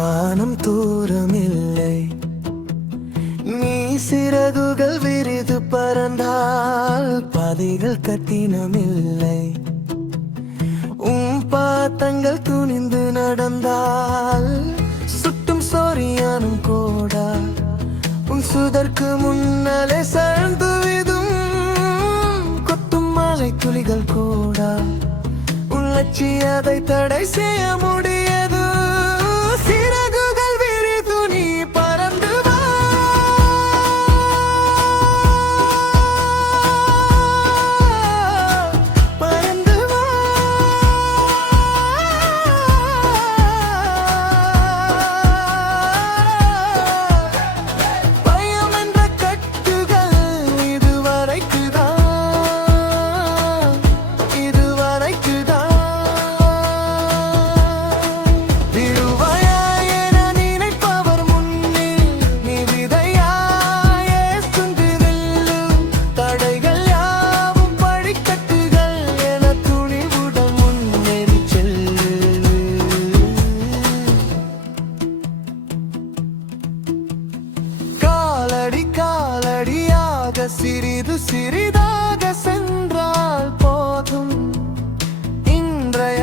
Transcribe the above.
வானம் தூரமில்லை, நீ சிறகுகள் விரிது பறந்தால் பாதைகள் கட்டினமில்லை. பாத்தங்கள் துணிந்து நடந்தால் சுட்டும் சோரியானும் கோடா உன் சுதற்கு முன்னாலே சழ்ந்து விதும் கொட்டும் மழை துளிகள் கோடா உன் லட்சியத்தை தடை செய்ய முடியது. சிறகுகள் விரிது நீ பறந்து வா, பறந்து வா. பயம் என்ற கட்டுகள் இதுவரைக்குதான், இதுவரைக்குதான். விடுவாயாய் என நினைப்பவர் முன்னில் நீ விதையாயே சுண்டிவில்லும். தடைகள் யாவும் படிக்கட்டுகள் என துணிவுடன் முன்னேறி செல்லு. காலடி காலடியாக சிறிது சிறிதாக சென்றால் போதும். இன்றைய